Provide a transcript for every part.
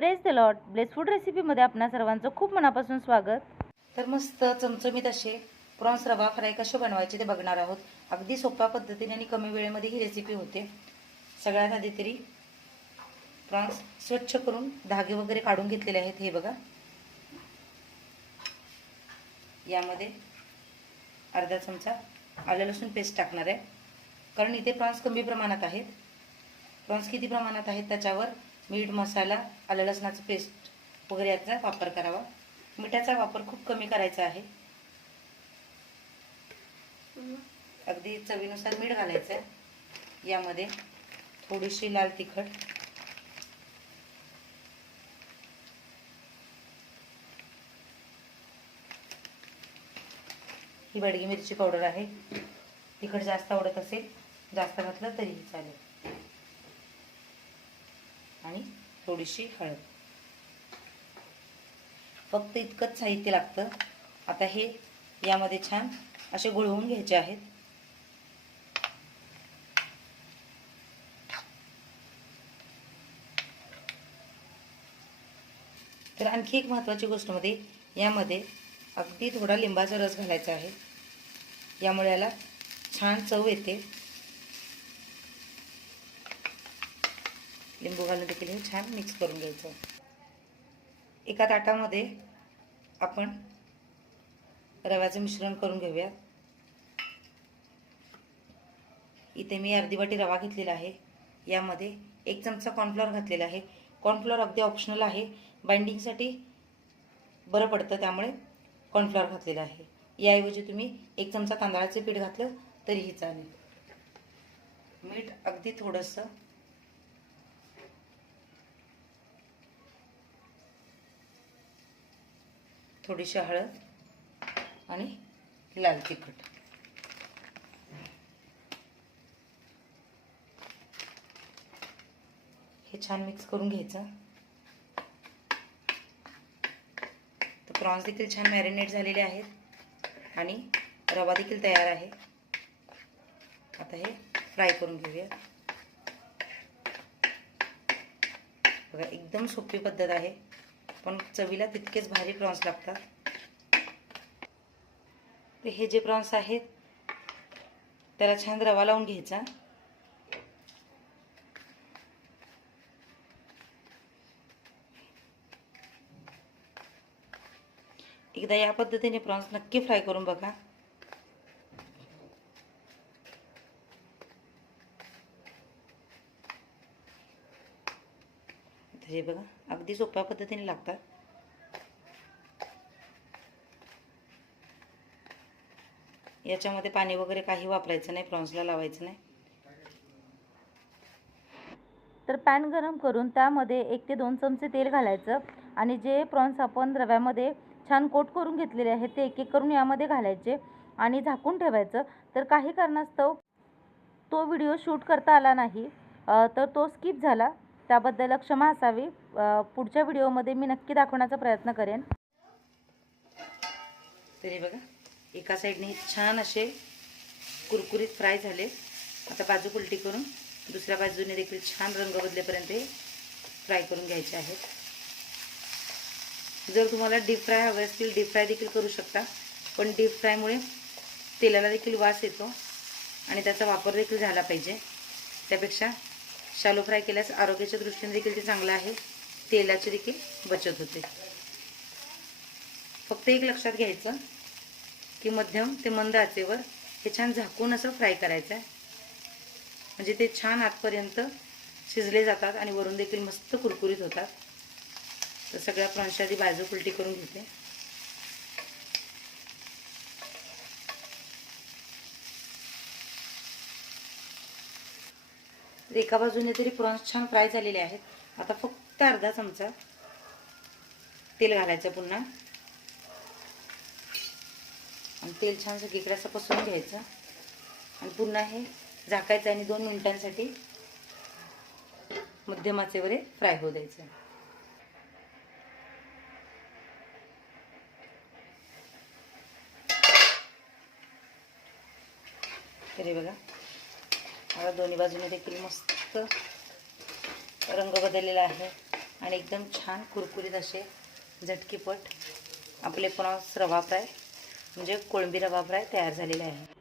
Press the lot bless food रेसिपीमध्ये आपणा सर्वांचं खूप मनापासून स्वागत. तर मस्त चमचमीत असे प्रॉन्स रवा फ्राय कसे बनवायचे ते बघणार आहोत. अगदी सोप्या पद्धतीने आणि कमी वेळेमध्ये ही रेसिपी होते. सगळ्यात आधी तरी प्रॉन्स स्वच्छ करून धागे वगैरे काढून घेतलेले आहेत हे बघा. यामध्ये अर्धा चमचा आलं लसूण पेस्ट टाकणार आहे. कारण इथे प्रॉन्स कमी प्रमाणात आहेत. प्रॉन्स किती प्रमाणात आहेत त्याच्यावर मीठ मसाला आलं लसणाचं पेस्ट वगैरे याचा वापर करावा. मिठाचा वापर खूप कमी करायचा आहे. अगदी चवीनुसार मीठ घालायचं आहे. यामध्ये थोडीशी लाल तिखट. ही बडगी मिरची पावडर आहे. तिखट जास्त आवडत असेल जास्त घातलं तरीही चालेल आणि थोडीशी हळद. फक्त इतकंच साहित्य लागतं. आता हे यामध्ये छान असे गुळवून घ्यायचे आहेत. तर आणखी एक महत्त्वाची गोष्टमध्ये यामध्ये अगदी थोडा लिंबाचा रस घालायचा आहे. यामुळे याला छान चव येते. लिंबू घालून देखील हे छान मिक्स करून घ्यायचं. एका ताटामध्ये आपण रव्याचं मिश्रण करून घेऊया इथे मी अर्धी वाटी रवा घेतलेला आहे. यामध्ये एक चमचा कॉर्नफ्लॉवर घातलेला आहे. कॉर्नफ्लॉवर अगदी ऑप्शनल आहे. बाइंडिंगसाठी बरं पडतं त्यामुळे कॉर्नफ्लॉवर घातलेलं आहे. याऐवजी तुम्ही एक चमचा तांदळाचे पीठ घातलं तरीही चालेल. मीठ अगदी थोडंसं थोडीशी हळद आणि लाल तिखट. हे छान मिक्स करून घ्यायचं. तर प्रॉन्स देखील छान मॅरिनेट झालेले आहेत आणि रवा देखील तयार आहे. आता हे फ्राय करून घेऊया. बघा एकदम सोपी पद्धत आहे. पण चवीला तितकेच भारी प्रॉन्स लागतात. तर हे जे प्रॉन्स आहेत त्याला छान रवा लावून घ्यायचा. एकदा या पद्धतीने प्रॉन्स नक्की फ्राय करून बघा. हे बघा अगदी सोप्या पद्धतीने लागतात. याच्यामध्ये पाणी वगैरे काही वापरायचं नाही प्रॉन्सला लावायचं नाही. तर पॅन गरम करून त्यामध्ये एक ते दोन चमचे तेल घालायचं आणि जे प्रॉन्स आपण रव्यामध्ये छान कोट करून घेतलेले आहेत ते एक एक करून यामध्ये घालायचे आणि झाकून ठेवायचं. तर काही कारणास्तव तो व्हिडिओ शूट करता आला नाही तर तो स्किप झाला. त्याबद्दल क्षमा असावी पुढच्या व्हिडिओमध्ये मी नक्की दाखवण्याचा प्रयत्न करेन. तरी बघा एका साईडने हे छान असे कुरकुरीत फ्राय झाले. आता बाजू उलटी करून दुसऱ्या बाजूने देखील छान रंग बदलेपर्यंत फ्राय करून घ्यायचे आहेत. जर तुम्हाला डीप फ्राय हवे असतील डीप फ्राय देखील करू शकता. पण डीप फ्रायमुळे तेलाला देखील वास येतो आणि त्याचा वापर देखील झाला पाहिजे. त्यापेक्षा शालो फ्राय केल्यास आरोग्याच्या दृष्टीने देखील ते चांगलं आहे. तेलाची देखील बचत होते. फक्त एक लक्षात घ्यायचं की मध्यम ते मंद आचेवर हे छान झाकून असं फ्राय करायचं आहे. म्हणजे ते छान आतपर्यंत शिजले जातात आणि वरून देखील मस्त कुरकुरीत होतात. तर सगळ्या प्रॉन्सच्या आधी बाजू उलटी करून घेते. एका बाजूने तरी प्रॉन्स छान फ्राय झालेले आहेत. आता फक्त अर्धा चमचा तेल घालायचं पुन्हा. आणि तेल छान सगळीकडे असं पसरून घ्यायचं. आणि पुन्हा हे झाकायचं आणि दोन मिनिटांसाठी मध्यम आचेवर फ्राय होऊ द्यायचं. तरी बघा. मला दोन्ही बाजूने देखील मस्त रंग बदललेला आहे. आणि एकदम छान कुरकुरीत असे झटकीपट आपले पुन्हा रवा फ्राय म्हणजे कोळंबी रवा फ्राय तयार झालेले आहे.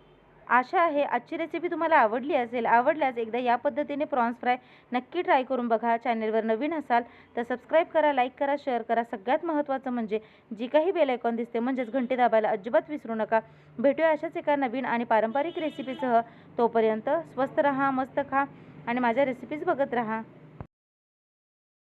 आशा आहे आजची रेसिपी तुम्हाला आवडली असेल आवडल्यास एकदा या पद्धतीने प्रॉन्स फ्राय नक्की ट्राय करून बघा. चॅनेलवर नवीन असाल तर सबस्क्राईब करा लाईक करा शेअर करा. सगळ्यात महत्त्वाचं म्हणजे जी काही बेल आयकॉन दिसते म्हणजेच घंटी दाबायला अजिबात विसरू नका. भेटूया अशाच एका नवीन आणि पारंपरिक रेसिपीसह तोपर्यंत स्वस्त रहा मस्त खा आणि माझ्या रेसिपीज बघत रहा.